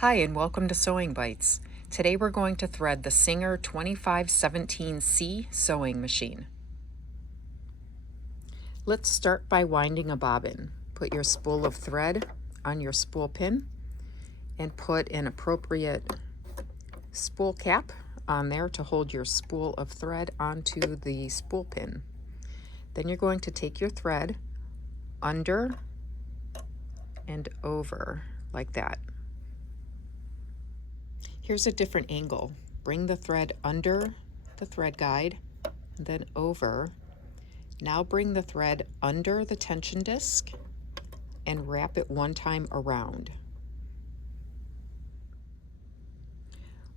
Hi and welcome to Sewing Bites. Today we're going to thread the Singer 2517C sewing machine. Let's start by winding a bobbin. Put your spool of thread on your spool pin and put an appropriate spool cap on there to hold your spool of thread onto the spool pin. Then you're going to take your thread under and over like that. Here's a different angle. Bring the thread under the thread guide, then over. Now bring the thread under the tension disc and wrap it one time around.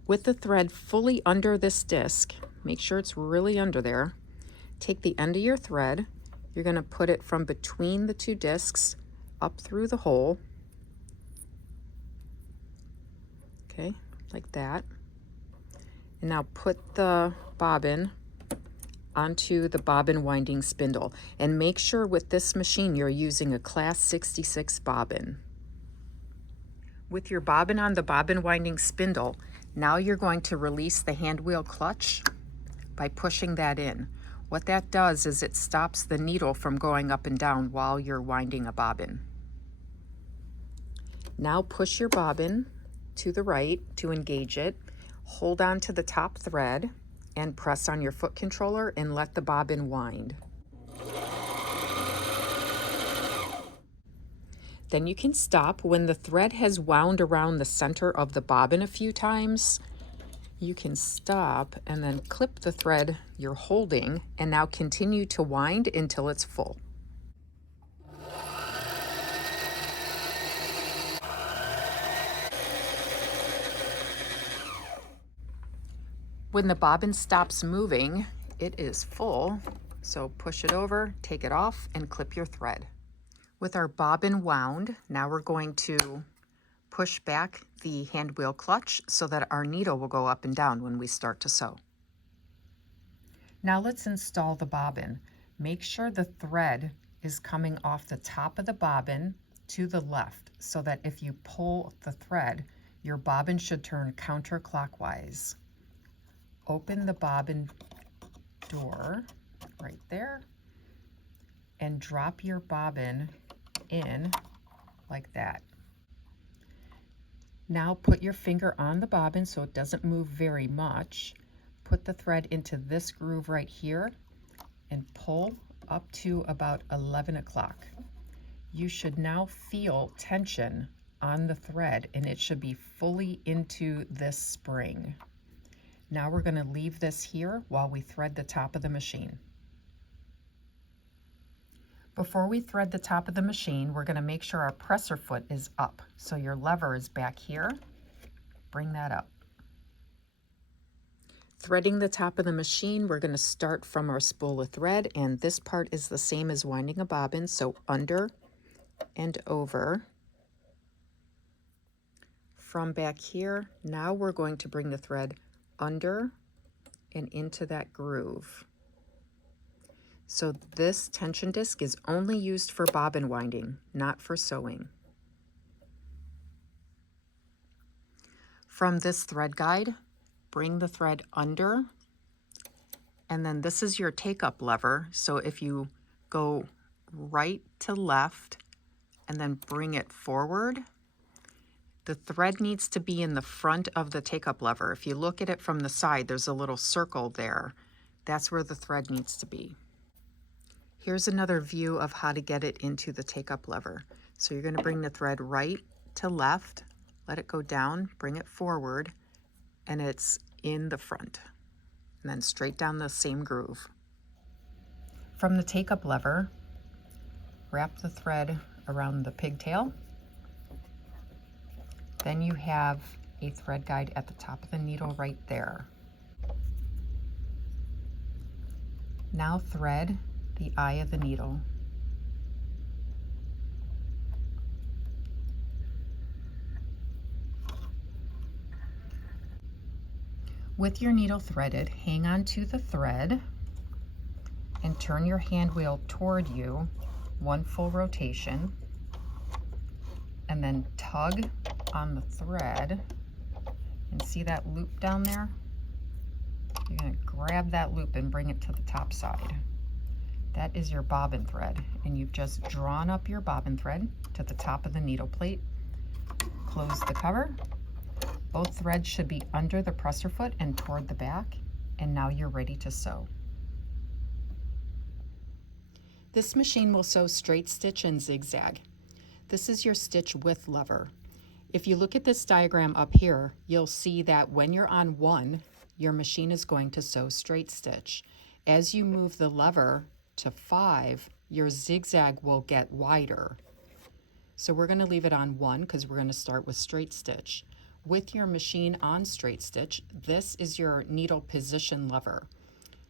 With the thread fully under this disc, make sure it's really under there. Take the end of your thread. You're going to put it from between the two discs up through the hole. Okay, like that. And now put the bobbin onto the bobbin winding spindle, and make sure with this machine you're using a class 66 bobbin. With your bobbin on the bobbin winding spindle, now you're going to release the hand wheel clutch by pushing that in. What that does is it stops the needle from going up and down while you're winding a bobbin. Now push your bobbin to the right to engage it. Hold on to the top thread and press on your foot controller and let the bobbin wind. Then you can stop. When the thread has wound around the center of the bobbin a few times, you can stop and then clip the thread you're holding and now continue to wind until it's full. When the bobbin stops moving, it is full, so push it over, take it off, and clip your thread. With our bobbin wound, now we're going to push back the hand wheel clutch so that our needle will go up and down when we start to sew. Now let's install the bobbin. Make sure the thread is coming off the top of the bobbin to the left so that if you pull the thread, your bobbin should turn counterclockwise. Open the bobbin door right there and drop your bobbin in like that. Now put your finger on the bobbin so it doesn't move very much. Put the thread into this groove right here and pull up to about 11 o'clock. You should now feel tension on the thread and it should be fully into this spring. Now we're going to leave this here while we thread the top of the machine. Before we thread the top of the machine, we're going to make sure our presser foot is up. So your lever is back here. Bring that up. Threading the top of the machine, we're going to start from our spool of thread, and this part is the same as winding a bobbin, so under and over. From back here, now we're going to bring the thread under and into that groove. So this tension disc is only used for bobbin winding, not for sewing. From this thread guide, bring the thread under, and then this is your take-up lever. So if you go right to left and then bring it forward, the thread needs to be in the front of the take-up lever. If you look at it from the side, there's a little circle there. That's where the thread needs to be. Here's another view of how to get it into the take-up lever. So you're going to bring the thread right to left, let it go down, bring it forward, and it's in the front. And then straight down the same groove. From the take-up lever, wrap the thread around the pigtail. Then you have a thread guide at the top of the needle right there. Now thread the eye of the needle. With your needle threaded, hang on to the thread and turn your hand wheel toward you, one full rotation, and then tug on the thread, and see that loop down there? You're going to grab that loop and bring it to the top side. That is your bobbin thread, and you've just drawn up your bobbin thread to the top of the needle plate. Close the cover. Both threads should be under the presser foot and toward the back, and now you're ready to sew. This machine will sew straight stitch and zigzag. This is your stitch width lever. If you look at this diagram up here, you'll see that when you're on 1, your machine is going to sew straight stitch. As you move the lever to 5, your zigzag will get wider. So we're going to leave it on 1 because we're going to start with straight stitch. With your machine on straight stitch, this is your needle position lever.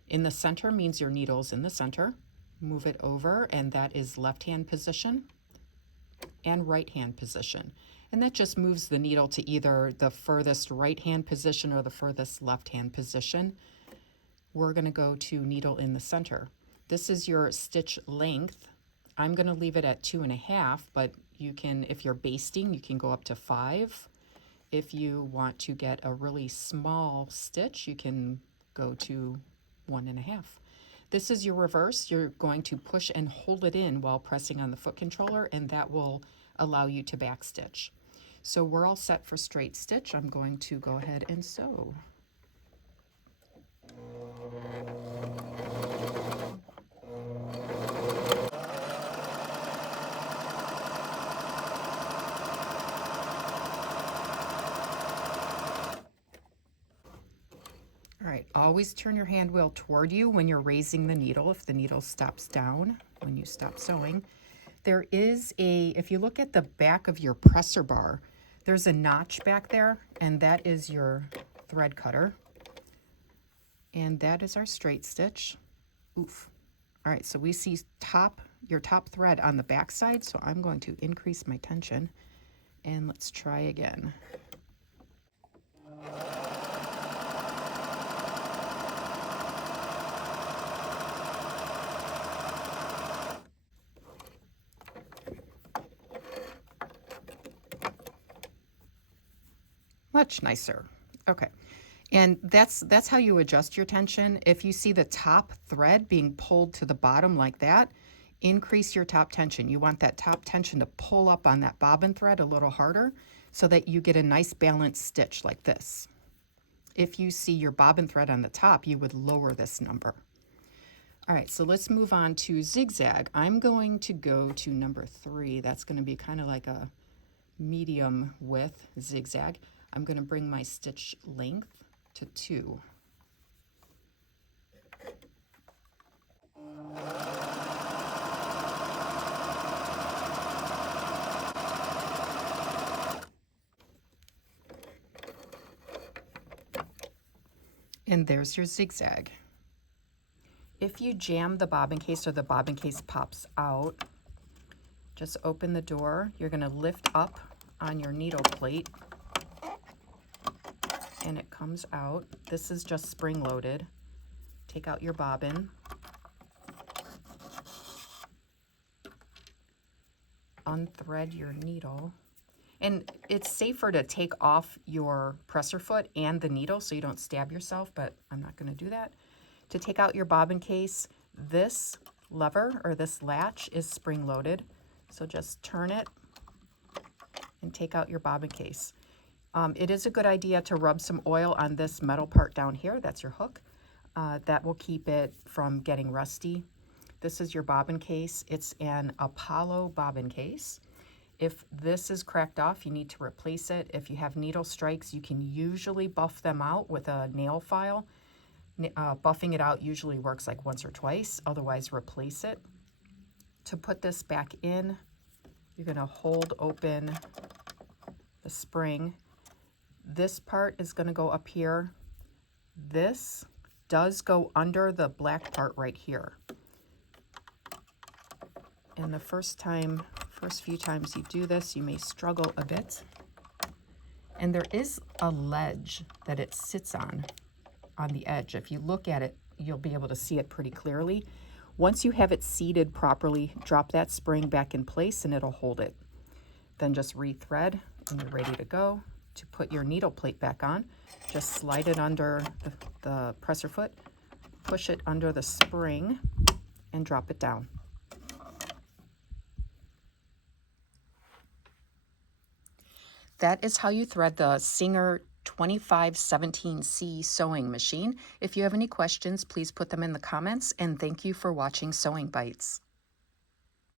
In the center means your needle's in the center. Move it over, and that is left hand position and right hand position. And that just moves the needle to either the furthest right hand position or the furthest left hand position. We're going to go to needle in the center. This is your stitch length. I'm going to leave it at 2.5, but you can, if you're basting, you can go up to 5. If you want to get a really small stitch, you can go to 1.5. This is your reverse. You're going to push and hold it in while pressing on the foot controller, and that will allow you to back stitch. So we're all set for straight stitch. I'm going to go ahead and sew. All right, always turn your hand wheel toward you when you're raising the needle if the needle stops down when you stop sewing. There is if you look at the back of your presser bar, there's a notch back there, and that is your thread cutter. And that is our straight stitch. Oof. All right, so we see your top thread on the back side, so I'm going to increase my tension, and let's try again. Much nicer. Okay. And that's how you adjust your tension. If you see the top thread being pulled to the bottom like that, increase your top tension. You want that top tension to pull up on that bobbin thread a little harder so that you get a nice balanced stitch like this. If you see your bobbin thread on the top, you would lower this number. All right, so let's move on to zigzag. I'm going to go to number 3. That's going to be kind of like a medium width zigzag. I'm going to bring my stitch length to 2. And there's your zigzag. If you jam the bobbin case or the bobbin case pops out, just open the door. You're going to lift up on your needle plate, and it comes out. This is just spring loaded. Take out your bobbin. Unthread your needle. And it's safer to take off your presser foot and the needle so you don't stab yourself, but I'm not going to do that. To take out your bobbin case, this lever or this latch is spring loaded. So just turn it and take out your bobbin case. It is a good idea to rub some oil on this metal part down here. That's your hook. That will keep it from getting rusty. This is your bobbin case. It's an Apollo bobbin case. If this is cracked off, you need to replace it. If you have needle strikes, you can usually buff them out with a nail file. Buffing it out usually works like once or twice. Otherwise, replace it. To put this back in, you're going to hold open the spring. This part is going to go up here. This does go under the black part right here. And the first few times you do this, you may struggle a bit. And there is a ledge that it sits on the edge. If you look at it, you'll be able to see it pretty clearly. Once you have it seated properly, drop that spring back in place and it'll hold it. Then just rethread and you're ready to go. To put your needle plate back on, just slide it under the presser foot, push it under the spring, and drop it down. That is how you thread the Singer 2517C sewing machine. If you have any questions, please put them in the comments, and thank you for watching Sewing Bites.